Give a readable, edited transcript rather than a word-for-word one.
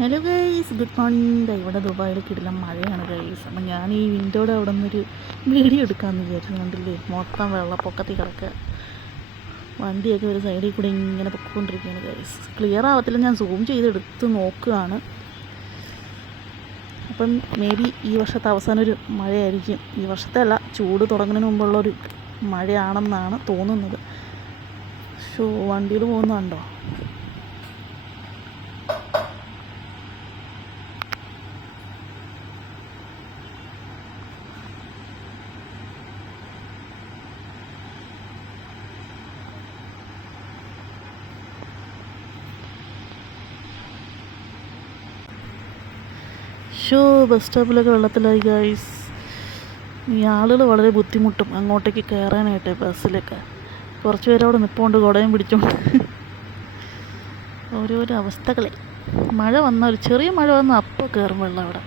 Hello guys, good morning. ഇവിടെ ദുബായിൽ കിടിലം മഴയാണ് ഗൈസ്. അപ്പം ഞാൻ ഈ വിൻഡോയുടെ അവിടെ നിന്നൊരു വീഡിയോ എടുക്കാമെന്ന് വിചാരിച്ചു. കണ്ടില്ലേ, മൊത്തം വെള്ളപ്പൊക്കത്തിൽ കിടക്കുക. വണ്ടിയൊക്കെ ഒരു സൈഡിൽ കൂടെ ഇങ്ങനെ പൊയ്ക്കൊണ്ടിരിക്കുകയാണ് ഗൈസ്. ക്ലിയർ ആവത്തില്ല, ഞാൻ സൂം ചെയ്തെടുത്ത് നോക്കുകയാണ്. അപ്പം മേ ബി ഈ വർഷത്തെ അവസാനം ഒരു മഴയായിരിക്കും. ഈ വർഷത്തെ അല്ല, ചൂട് തുടങ്ങുന്നതിന് മുമ്പുള്ളൊരു മഴയാണെന്നാണ് തോന്നുന്നത്. വണ്ടിയിൽ പോകുന്നുണ്ടോ? ബസ് സ്റ്റോപ്പിലൊക്കെ വെള്ളത്തിലായി ഗൈസ്. ഈ ആളുകൾ വളരെ ബുദ്ധിമുട്ടും അങ്ങോട്ടേക്ക് കയറാനായിട്ട്. ബസ്സിലൊക്കെ കുറച്ച് പേര് അവിടെ നിൽപ്പുണ്ട് കുടയും പിടിച്ചോണ്ട്. ഓരോരോ അവസ്ഥകളെ. മഴ വന്നാൽ, ഒരു ചെറിയ മഴ വന്നാൽ അപ്പോൾ കയറും വെള്ളം അവിടെ.